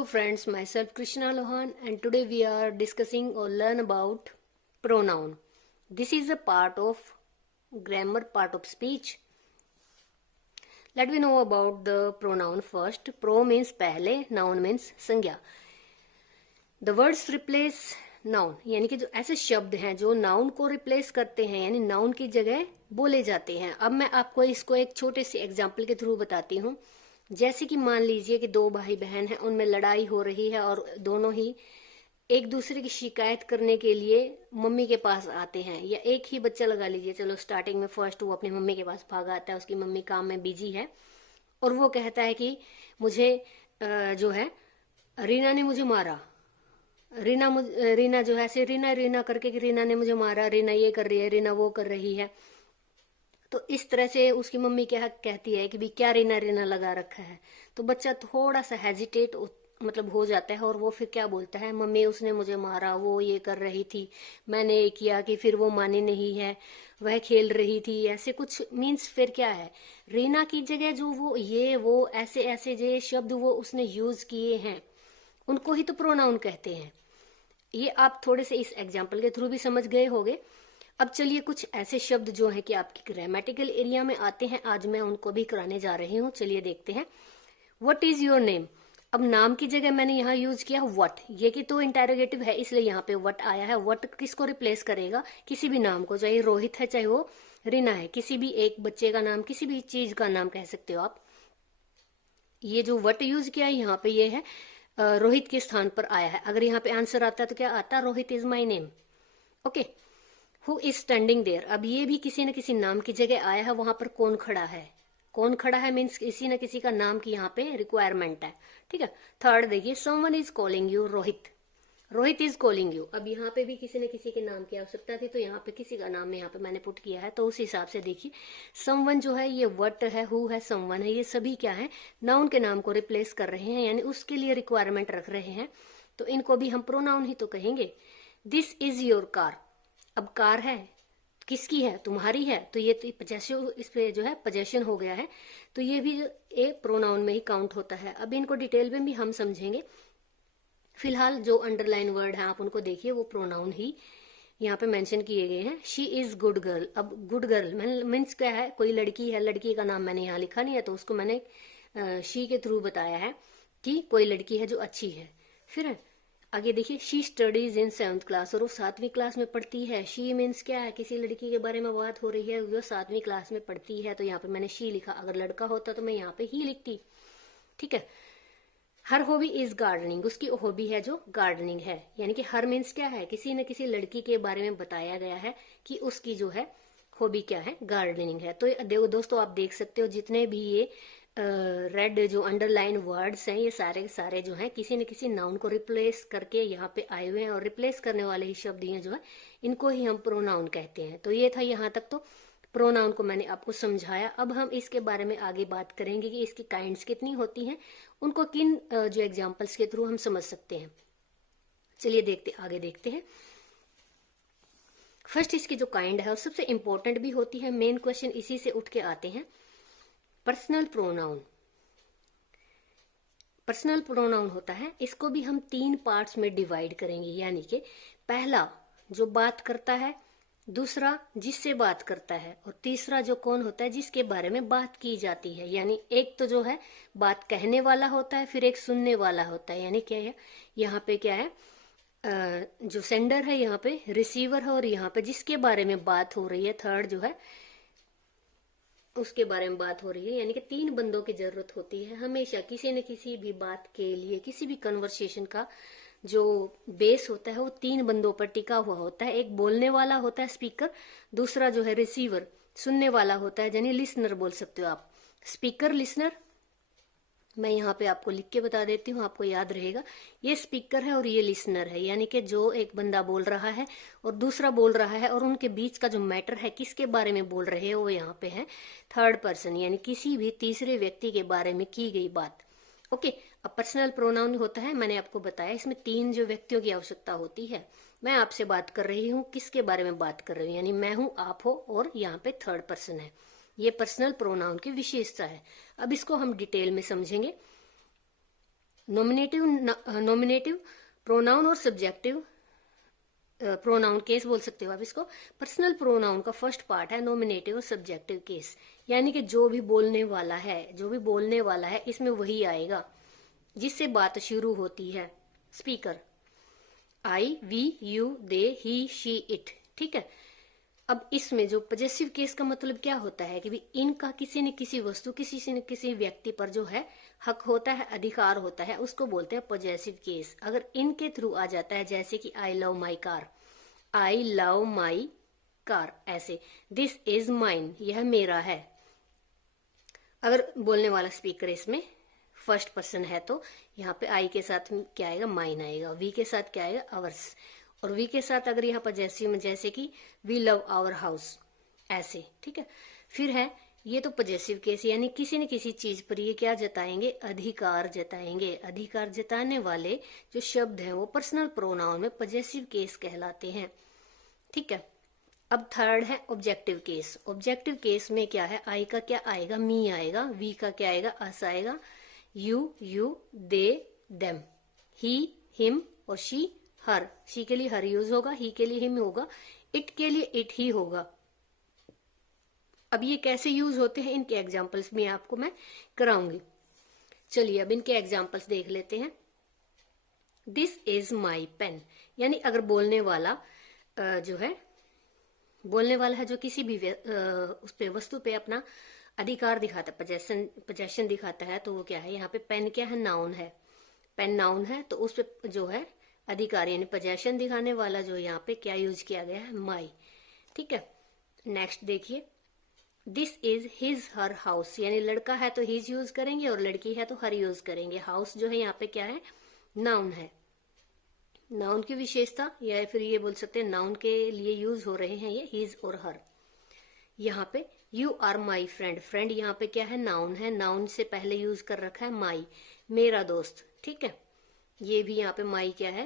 Hello friends, myself Krishna Lohan and today we are discussing or learn about pronoun. This is a part of grammar, part of speech. Let me know about the pronoun first. Pro means पहले, noun means संज्ञा. The words replace noun, यानी कि जो ऐसे शब्द हैं जो noun को रिप्लेस करते हैं यानी नाउन की जगह बोले जाते हैं. अब मैं आपको इसको एक छोटे से एग्जाम्पल के थ्रू बताती हूँ. जैसे कि मान लीजिए कि दो भाई बहन हैं, उनमें लड़ाई हो रही है और दोनों ही एक दूसरे की शिकायत करने के लिए मम्मी के पास आते हैं. या एक ही बच्चा लगा लीजिए, चलो स्टार्टिंग में फर्स्ट वो अपनी मम्मी के पास भागा आता है, उसकी मम्मी काम में बिजी है और वो कहता है कि मुझे जो है रीना ने मुझे मारा. रीना जो है ऐसे रीना रीना करके कि रीना ने मुझे मारा, रीना ये कर रही है, रीना वो कर रही है. तो इस तरह से उसकी मम्मी क्या कहती है कि भी क्या रीना रीना लगा रखा है. तो बच्चा थोड़ा सा हेजिटेट मतलब हो जाता है और वो फिर क्या बोलता है, मम्मी उसने मुझे मारा, वो ये कर रही थी, मैंने ये किया कि फिर वो मानी नहीं है, वह खेल रही थी, ऐसे कुछ मीन्स. फिर क्या है, रीना की जगह जो वो ये वो ऐसे ऐसे जो शब्द वो उसने यूज किए हैं उनको ही तो प्रोनाउन कहते हैं. ये आप थोड़े से इस एग्जाम्पल के थ्रू भी समझ गए होंगे. अब चलिए कुछ ऐसे शब्द जो है कि आपकी ग्रामेटिकल एरिया में आते हैं, आज मैं उनको भी कराने जा रही हूँ. चलिए देखते हैं. What is your name. अब नाम की जगह मैंने यहाँ यूज किया व्हाट. ये कि तो इंटेरोगेटिव है इसलिए यहाँ पे व्हाट आया है. व्हाट किसको रिप्लेस करेगा, किसी भी नाम को, चाहे रोहित है चाहे वो रीना है, किसी भी एक बच्चे का नाम, किसी भी चीज का नाम कह सकते हो आप. ये जो व्हाट यूज किया है यहाँ पे ये है रोहित के स्थान पर आया है. अगर यहाँ पे आंसर आता है तो क्या आता, Rohit is my name. Okay. Who is standing there. अब ये भी किसी न किसी नाम की जगह आया है. वहां पर कौन खड़ा है, कौन खड़ा है मीन्स किसी न किसी का नाम की यहाँ पे रिक्वायरमेंट है. ठीक है. थर्ड देखिए, someone is calling you Rohit. Rohit is calling you. अब यहाँ पे भी किसी न किसी के नाम की आवश्यकता थी तो यहाँ पे किसी का नाम यहाँ पे मैंने पुट किया है. तो उस हिसाब से देखिए समवन जो है ये व्हाट है, हु है, समवन है, ये सभी क्या है, नाउन के नाम को रिप्लेस कर रहे हैं यानी उसके लिए रिक्वायरमेंट रख रहे हैं. तो इनको भी हम प्रोनाउन ही तो कहेंगे. This is your car. अब कार है किसकी है, तुम्हारी है, तो ये तो पजेसिव, इस पे जो है पजेशन हो गया है. तो ये भी ए प्रोनाउन में ही काउंट होता है. अब इनको डिटेल में भी हम समझेंगे. फिलहाल जो अंडरलाइन वर्ड है आप उनको देखिए, वो प्रोनाउन ही यहाँ पे मेंशन किए गए हैं. She is good girl. अब गुड गर्ल मीन्स क्या है, कोई लड़की है, लड़की का नाम मैंने यहाँ लिखा नहीं है तो उसको मैंने शी के थ्रू बताया है कि कोई लड़की है जो अच्छी है. फिर आगे देखिए, she studies in 7th class और वो 7वीं क्लास में पढ़ती है. शी मीन्स क्या है, किसी लड़की के बारे में बात हो रही है, वो 7वीं क्लास में पढ़ती है तो यहाँ पे मैंने शी लिखा. अगर लड़का होता तो मैं यहाँ पे ही लिखती. ठीक है. हर हॉबी इज गार्डनिंग. उसकी हॉबी है जो गार्डनिंग है, यानी कि हर मीन्स क्या है, किसी न किसी लड़की के बारे में बताया गया है कि उसकी जो है हॉबी क्या है, गार्डनिंग है. तो दोस्तों आप देख सकते हो जितने भी ये रेड जो अंडरलाइन वर्ड्स हैं ये सारे सारे जो हैं किसी न किसी नाउन को रिप्लेस करके यहाँ पे आए हुए हैं. और रिप्लेस करने वाले ही शब्द ये जो है इनको ही हम प्रोनाउन कहते हैं. तो ये था यहाँ तक. तो प्रोनाउन को मैंने आपको समझाया. अब हम इसके बारे में आगे बात करेंगे कि इसकी काइंड्स कितनी होती हैं, उनको किन जो एग्जाम्पल्स के थ्रू हम समझ सकते हैं. चलिए आगे देखते हैं. फर्स्ट इसकी जो काइंड है और सबसे इंपॉर्टेंट भी होती है, मेन क्वेश्चन इसी से उठ के आते हैं. Personal pronoun. पर्सनल प्रोनाउन होता है, इसको भी हम 3 पार्ट्स में डिवाइड करेंगे. यानी कि पहला जो बात करता है, दूसरा जिससे बात करता है और तीसरा जो कौन होता है जिसके बारे में बात की जाती है. यानी एक तो जो है बात कहने वाला होता है, फिर एक सुनने वाला होता है. यानी क्या है, यहाँ पे क्या है, जो सेंडर है यहाँ पे रिसीवर है और यहाँ पे जिसके बारे में बात हो रही है थर्ड जो है उसके बारे में बात हो रही है. यानी कि 3 बंदों की जरूरत होती है हमेशा किसी न किसी भी बात के लिए. किसी भी कन्वर्सेशन का जो बेस होता है वो 3 बंदों पर टिका हुआ होता है. एक बोलने वाला होता है स्पीकर, दूसरा जो है रिसीवर सुनने वाला होता है, यानी लिसनर बोल सकते हो आप. स्पीकर, लिसनर, मैं यहाँ पे आपको लिख के बता देती हूँ, आपको याद रहेगा. ये स्पीकर है और ये लिसनर है. यानी कि जो एक बंदा बोल रहा है और दूसरा बोल रहा है और उनके बीच का जो मैटर है, किसके बारे में बोल रहे हैं, वो यहाँ पे है थर्ड पर्सन, यानी किसी भी तीसरे व्यक्ति के बारे में की गई बात. ओके. अब पर्सनल प्रोनाउन होता है, मैंने आपको बताया इसमें 3 जो व्यक्तियों की आवश्यकता होती है. मैं आपसे बात कर रही हूँ, किसके बारे में बात कर रही हूँ, यानी मैं हूँ, आप हो और यहाँ पे थर्ड पर्सन है. ये पर्सनल प्रोनाउन की विशेषता है. अब इसको हम डिटेल में समझेंगे. नॉमिनेटिव प्रोनाउन और सब्जेक्टिव प्रोनाउन केस बोल सकते हो आप इसको। पर्सनल प्रोनाउन का फर्स्ट पार्ट है नॉमिनेटिव और सब्जेक्टिव केस, यानी कि जो भी बोलने वाला है इसमें वही आएगा जिससे बात शुरू होती है। Speaker, I, we, you, they, he, she, it. ठीक है। अब इसमें जो पजेसिव केस का मतलब क्या होता है कि भी इनका किसी न किसी वस्तु, किसी न किसी व्यक्ति पर जो है हक होता है, अधिकार होता है, उसको बोलते हैं पजेसिव केस। अगर इनके थ्रू आ जाता है, जैसे कि I love my car, I love my car, ऐसे दिस इज माइन, यह मेरा है। अगर बोलने वाला स्पीकर इसमें फर्स्ट पर्सन है तो यहाँ पे आई के साथ क्या आएगा, माइन आएगा। वी के साथ क्या आएगा, अवर्स। और वी के साथ अगर यहाँ पजेसिव में जैसे कि वी लव आवर हाउस, ऐसे। ठीक है। फिर है ये तो पजेसिव केस, यानी किसी न किसी चीज पर ये क्या जताएंगे, अधिकार जताएंगे। अधिकार जताने वाले जो शब्द हैं वो पर्सनल प्रोनाउन में पजेसिव केस कहलाते हैं। ठीक है। अब थर्ड है ऑब्जेक्टिव केस। ऑब्जेक्टिव केस में क्या है, आई का क्या आएगा, मी आएगा। वी का क्या आएगा, अस आएगा। You, they, them, he, him और शी, हर। शी के लिए हर यूज होगा, ही के लिए हिम होगा, इट के लिए इट ही होगा। अब ये कैसे यूज होते हैं, इनके एग्जाम्पल्स भी आपको मैं कराऊंगी। चलिए अब इनके एग्जाम्पल्स देख लेते हैं। दिस इज माई पेन, यानी अगर बोलने वाला है जो किसी भी उस पे वस्तु पे अपना अधिकार दिखाता है, पजेशन दिखाता है, तो वो क्या है, यहाँ पे पेन क्या है, नाउन है। पेन नाउन है तो उस पे जो है अधिकार यानी पजेशन दिखाने वाला जो यहाँ पे क्या यूज किया गया है, माई। ठीक है। नेक्स्ट देखिए, this is his her house, यानी लड़का है तो हिज यूज करेंगे और लड़की है तो हर यूज करेंगे। हाउस जो है यहाँ पे क्या है, नाउन है। नाउन की विशेषता, या फिर ये बोल सकते हैं नाउन के लिए यूज हो रहे हैं ये हिज और हर। यहाँ पे you are my friend, friend यहाँ पे क्या है, नाउन है। नाउन से पहले यूज कर रखा है माई, मेरा दोस्त। ठीक है। ये भी यहाँ पे माई क्या है,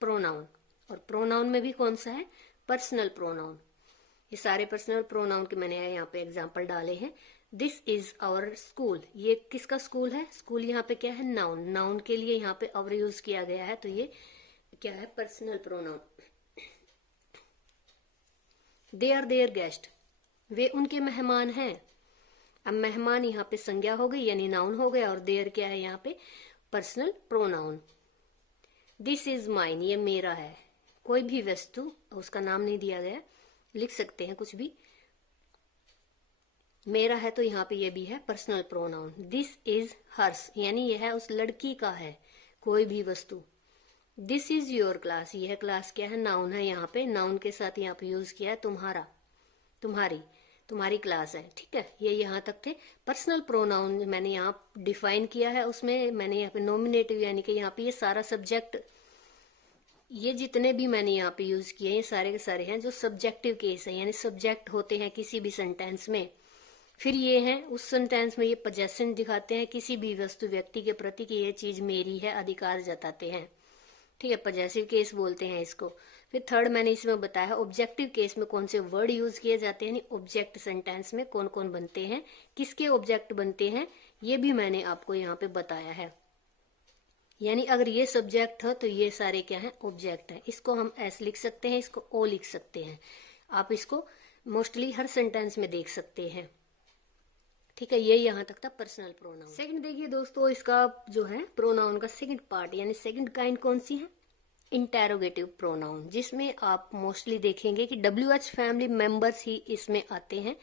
प्रोनाउन। और प्रोनाउन में भी कौन सा है, पर्सनल प्रोनाउन। ये सारे पर्सनल प्रोनाउन के मैंने यहाँ पे एग्जाम्पल डाले हैं। दिस इज आवर स्कूल, ये किसका स्कूल है, स्कूल यहाँ पे क्या है, नाउन। नाउन के लिए यहाँ पे आवर यूज किया गया है, तो ये क्या है, personal pronoun. They are their guest, वे उनके मेहमान हैं। अब मेहमान यहाँ पे संज्ञा हो गई यानी नाउन हो गया, और देयर क्या है यहाँ पे, personal pronoun. This is mine, ये मेरा है। कोई भी वस्तु, उसका नाम नहीं दिया गया, लिख सकते हैं कुछ भी। मेरा है तो यहाँ पे ये भी है personal pronoun. This is hers, यानी यह है उस लड़की का है, कोई भी वस्तु। दिस इज योर क्लास, यह क्लास क्या है, नाउन है। यहाँ पे नाउन के साथ यहाँ पे यूज किया है तुम्हारा, तुम्हारी क्लास है। ठीक है। ये यहाँ तक थे पर्सनल प्रोनाउन मैंने यहाँ डिफाइन किया है। उसमें मैंने यहाँ पे नॉमिनेटिव, यानी कि यहाँ पे ये सारा सब्जेक्ट, ये जितने भी मैंने यहाँ पे यूज किए ये सारे के सारे हैं जो सब्जेक्टिव केस है, यानी सब्जेक्ट होते हैं किसी भी सेंटेंस में। फिर ये हैं उस सेंटेंस में ये पजेशन दिखाते हैं किसी भी वस्तु व्यक्ति के प्रति कि ये चीज मेरी है, अधिकार जताते हैं। ठीक है, पजेसिव केस बोलते हैं इसको। फिर थर्ड मैंने इसमें बताया ऑब्जेक्टिव केस में कौन से वर्ड यूज किए जाते हैं, यानी ऑब्जेक्ट सेंटेंस में कौन कौन बनते हैं, किसके ऑब्जेक्ट बनते हैं, ये भी मैंने आपको यहाँ पे बताया है। यानी अगर ये सब्जेक्ट हो तो ये सारे क्या है, ऑब्जेक्ट है। इसको हम एस लिख सकते हैं, इसको ओ लिख सकते हैं। आप इसको मोस्टली हर सेंटेंस में देख सकते हैं। ठीक है, ये यहाँ तक था पर्सनल प्रोनाउन। सेकंड देखिए दोस्तों, इसका जो है प्रोनाउन का सेकंड पार्ट यानी सेकंड काइंड कौन सी है, इंटेरोगेटिव प्रोनाउन, जिसमें आप मोस्टली देखेंगे कि WH फैमिली मेंबर्स ही इसमें आते हैं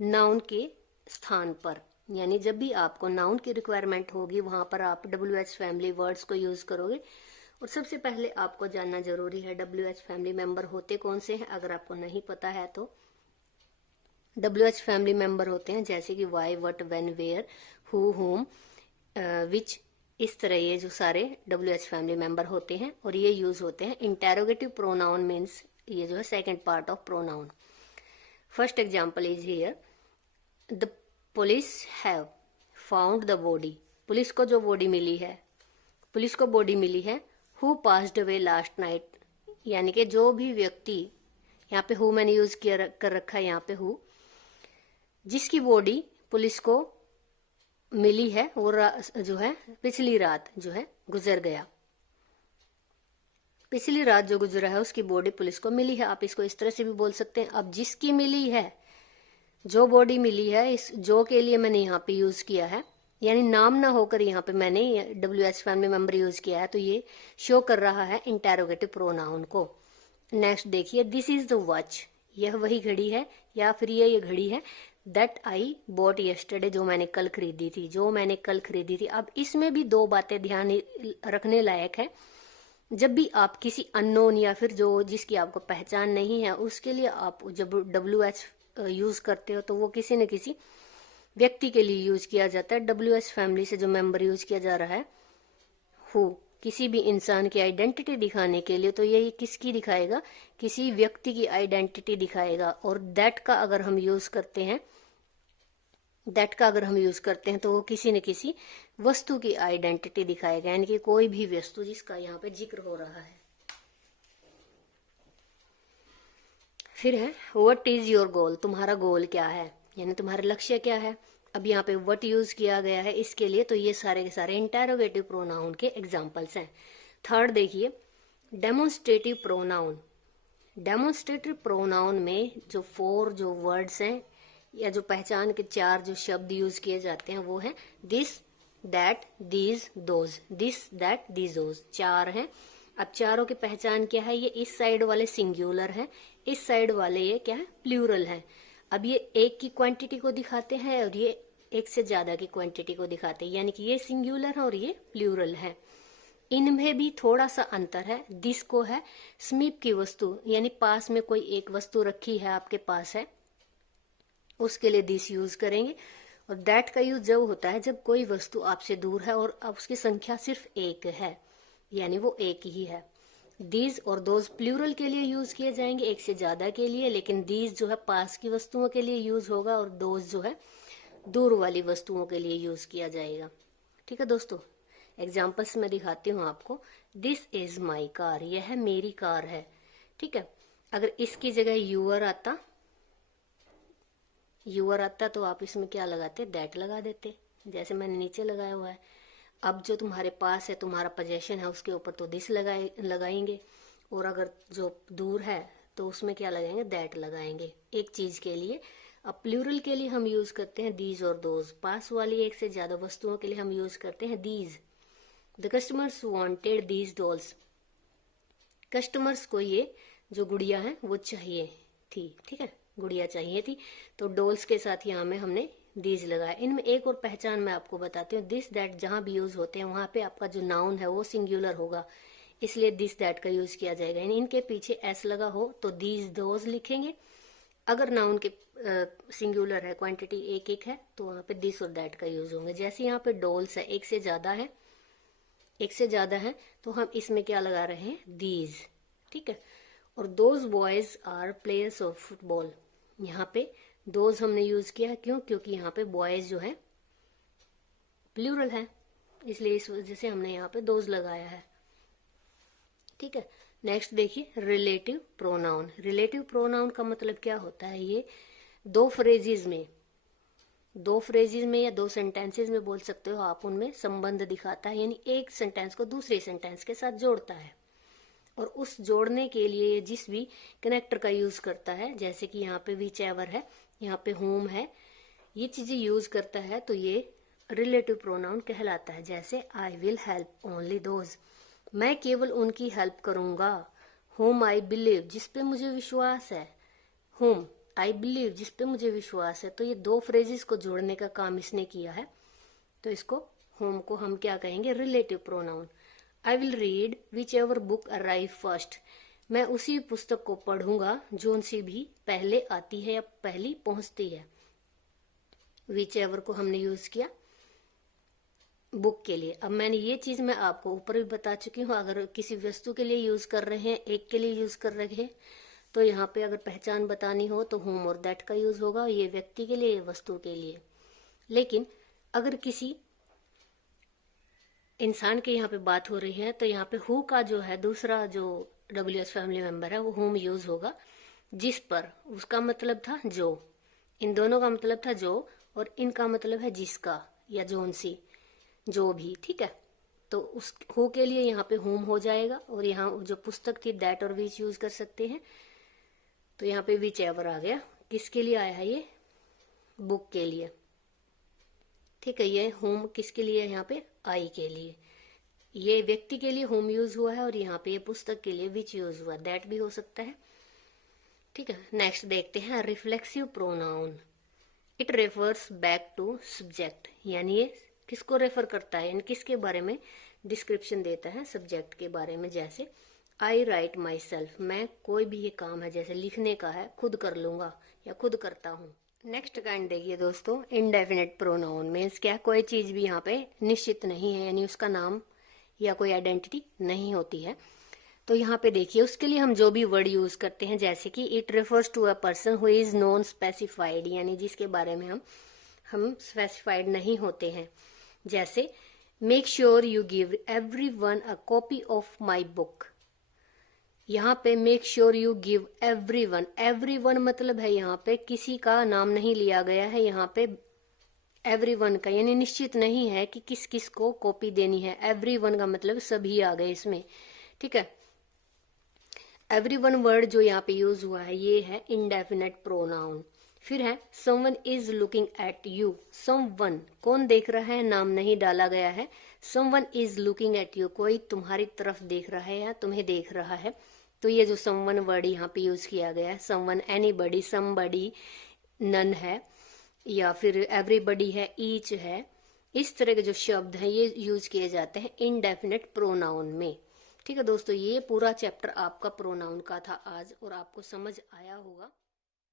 नाउन के स्थान पर। यानी जब भी आपको नाउन की रिक्वायरमेंट होगी वहां पर आप WH फैमिली वर्ड्स को यूज करोगे। और सबसे पहले आपको जानना जरूरी है WH फैमिली मेंबर होते कौन से हैं। अगर आपको नहीं पता है तो WH फैमिली मेंबर होते हैं जैसे कि why, what, when, where, who, whom, which, इस तरह ये जो सारे WH फैमिली मेंबर होते हैं और ये यूज होते हैं। इंटेरोगेटिव प्रोनाउन मीन्स ये जो है second part of pronoun. First example is here, the police have found the body, police को जो बॉडी मिली है, पुलिस को बॉडी मिली है। Who passed away last night, यानी कि जो भी व्यक्ति, यहाँ पे हु मैंने यूज कर रखा है यहाँ पे हु, जिसकी बॉडी पुलिस को मिली है वो जो है पिछली रात जो है गुजर गया। पिछली रात जो गुजरा है उसकी बॉडी पुलिस को मिली है। आप इसको इस तरह से भी बोल सकते हैं। अब जिसकी मिली है, जो बॉडी मिली है, इस जो के लिए मैंने यहाँ पे यूज किया है, यानी नाम ना होकर यहाँ पे मैंने WH फैमिली मेंबर यूज किया है, तो ये शो कर रहा है इंटेरोगेटिव प्रोनाउन को। नेक्स्ट देखिए, दिस इज द वॉच, यह वही घड़ी है या फिर ये घड़ी है दैट आई बॉट यस्टरडे, जो मैंने कल खरीदी थी, जो मैंने कल खरीदी थी। अब इसमें भी दो बातें ध्यान रखने लायक है। जब भी आप किसी अननोन या फिर जो जिसकी आपको पहचान नहीं है उसके लिए आप जब WH यूज करते हो तो वो किसी न किसी व्यक्ति के लिए यूज किया जाता है। WH फैमिली से जो मेंबर यूज किया जा रहा है हु, किसी भी इंसान की आइडेंटिटी दिखाने के लिए, तो ये किसकी दिखाएगा, किसी व्यक्ति की आइडेंटिटी दिखाएगा। और दैट का अगर हम यूज करते हैं, दैट का अगर हम यूज करते हैं तो वो किसी न किसी वस्तु की आइडेंटिटी दिखाएगा, यानी कि कोई भी वस्तु जिसका यहाँ पे जिक्र हो रहा है। फिर है व्हाट इज योर गोल, तुम्हारा गोल क्या है, यानी तुम्हारा लक्ष्य क्या है। अब यहाँ पे व्हाट यूज किया गया है इसके लिए, तो ये सारे के सारे इंटेरोगेटिव प्रोनाउन के एग्जाम्पल्स हैं। थर्ड देखिए, डेमोन्स्ट्रेटिव प्रोनाउन। डेमोन्स्ट्रेटिव प्रोनाउन में जो 4 जो वर्ड्स हैं या जो पहचान के 4 जो शब्द यूज किए जाते हैं वो है this, that, these, those. This, that, these, those 4 हैं। अब चारों की पहचान क्या है, ये इस साइड वाले सिंगुलर है, इस साइड वाले ये क्या है, प्लूरल है। अब ये एक की क्वांटिटी को दिखाते हैं और ये एक से ज्यादा की क्वांटिटी को दिखाते हैं, यानी कि ये सिंगुलर है और ये प्लूरल है। इनमें भी थोड़ा सा अंतर है। दिस को है समीप की वस्तु, यानी पास में कोई एक वस्तु रखी है आपके पास है, उसके लिए दिस यूज करेंगे। और दैट का यूज जब होता है जब कोई वस्तु आपसे दूर है और अब उसकी संख्या सिर्फ एक है, यानी वो एक ही है। दीज और दोज प्लूरल के लिए यूज किए जाएंगे, एक से ज्यादा के लिए, लेकिन दीज जो है पास की वस्तुओं के लिए यूज होगा और दोज जो है दूर वाली वस्तुओं के लिए यूज किया जाएगा। ठीक है दोस्तों, एग्जाम्पल्स मैं दिखाती हूँ आपको। दिस इज माई कार, यह मेरी कार है। ठीक है, अगर इसकी जगह यूअर आता तो आप इसमें क्या लगाते, दैट लगा देते, जैसे मैंने नीचे लगाया हुआ है। अब जो तुम्हारे पास है, तुम्हारा पोजेशन है, उसके ऊपर तो दिस लगाएंगे, और अगर जो दूर है तो उसमें क्या लगाएंगे, दैट लगाएंगे एक चीज के लिए। अब प्लूरल के लिए हम यूज करते हैं दीज और दोज। पास वाली एक से ज्यादा वस्तुओं के लिए हम यूज करते हैं these. The customers wanted these dolls, customers को ये जो गुड़िया है वो चाहिए थी। ठीक है, गुड़िया चाहिए थी, तो डॉल्स के साथ यहाँ में हमने दीज लगाया। इनमें एक और पहचान मैं आपको बताती हूँ, दिस दैट जहां भी यूज होते हैं वहां पे आपका जो नाउन है वो सिंगुलर होगा, इसलिए दिस दैट का यूज किया जाएगा। इनके पीछे एस लगा हो तो दीज दोज लिखेंगे। अगर नाउन के सिंगुलर है, क्वांटिटी एक एक है, तो वहां पे दिस और दैट का यूज होंगे। जैसे यहाँ पे डॉल्स है, एक से ज्यादा है, तो हम इसमें क्या लगा रहे हैं, दीज। ठीक है, और those boys are players of football, यहाँ पे दोज हमने यूज किया है, क्यों, क्योंकि यहाँ पे बॉयज जो है प्लूरल है, इसलिए इस वजह से हमने यहाँ पे दोज लगाया है। ठीक है, नेक्स्ट देखिए, रिलेटिव प्रोनाउन। रिलेटिव प्रोनाउन का मतलब क्या होता है, ये दो फ्रेजेस में या दो सेंटेंसेस में बोल सकते हो आप, उनमें संबंध दिखाता है, यानी एक सेंटेंस को दूसरे सेंटेंस के साथ जोड़ता है। और उस जोड़ने के लिए जिस भी कनेक्टर का यूज करता है, जैसे कि यहाँ पे विच एवर है, यहाँ पे होम है, ये चीजें यूज करता है, तो ये रिलेटिव प्रोनाउन कहलाता है। जैसे I will help only those, मैं केवल उनकी हेल्प करूंगा। होम आई बिलीव, जिस पे मुझे विश्वास है, होम आई बिलीव, जिस पे मुझे विश्वास है। तो ये दो फ्रेजेस को जोड़ने का काम इसने किया है, तो इसको होम को हम क्या कहेंगे, relative pronoun. I will read which ever book arrive first, मैं उसी पुस्तक को पढ़ूंगा जो उनसे भी पहले आती है या पहली पहुंचती है। विच एवर को हमने यूज किया बुक के लिए। अब मैंने ये चीज मैं आपको ऊपर भी बता चुकी हूँ, अगर किसी वस्तु के लिए यूज कर रहे हैं, एक के लिए यूज कर रहे हैं, तो यहाँ पे अगर पहचान बतानी हो तो होम और दैट का यूज होगा, ये व्यक्ति के लिए, वस्तु के लिए। लेकिन अगर किसी इंसान के यहाँ पे बात हो रही है, तो यहाँ पे हु का जो है दूसरा जो WH फैमिली मेंबर है वो होम यूज होगा, जिस पर, उसका मतलब था जो, इन दोनों का मतलब था जो, और इनका मतलब है जिसका, या जॉन सी, जो भी, ठीक है। तो उस हु के लिए यहाँ पे होम हो जाएगा, और यहाँ जो पुस्तक थी दैट और विच यूज कर सकते हैं। तो यहाँ पे विच एवर आ गया। किसके लिए आया है ये? बुक के लिए, ठीक है। ये होम किसके लिए है? यहाँ पे आई के लिए। ये व्यक्ति के लिए होम यूज हुआ है, और यहाँ पे ये पुस्तक के लिए विच यूज हुआ, दैट भी हो सकता है, ठीक है। नेक्स्ट देखते हैं reflexive pronoun. It refers back to subject, यानी ये किसको रेफर करता है, यानी किसके बारे में डिस्क्रिप्शन देता है? सब्जेक्ट के बारे में। जैसे आई राइट माई सेल्फ, मैं कोई भी ये काम है जैसे लिखने का है, खुद कर लूंगा या खुद करता हूँ। नेक्स्ट काइंड देखिए दोस्तों, इनडेफिनेट प्रोनाउन मीन्स क्या? कोई चीज भी यहाँ पे निश्चित नहीं है, यानी उसका नाम या कोई आइडेंटिटी नहीं होती है। तो यहाँ पे देखिए उसके लिए हम जो भी वर्ड यूज करते हैं, जैसे कि it refers to a person who is non specified, यानी जिसके बारे में हम स्पेसिफाइड नहीं होते हैं। जैसे make sure you give everyone a copy of my book. यहाँ पे make sure you give everyone, everyone मतलब है यहाँ पे किसी का नाम नहीं लिया गया है, यहाँ पे एवरीवन का, यानी निश्चित नहीं है कि किस किस को कॉपी देनी है। एवरीवन का मतलब सभी आ गए इसमें, ठीक है। एवरीवन वर्ड जो यहाँ पे यूज हुआ है ये है इंडेफिनेट प्रोनाउन। फिर है someone is looking at you. Someone कौन देख रहा है, नाम नहीं डाला गया है। Someone is looking at you, कोई तुम्हारी तरफ देख रहा है या तुम्हें देख रहा है। तो ये जो समवन वर्ड यहाँ पे यूज किया गया है, समवन, एनीबडी, समबडी, नन है, या फिर एवरीबडी है, ईच है, इस तरह के जो शब्द हैं ये यूज किए जाते हैं इनडेफिनेट प्रोनाउन में, ठीक है दोस्तों। ये पूरा चैप्टर आपका प्रोनाउन का था आज, और आपको समझ आया होगा।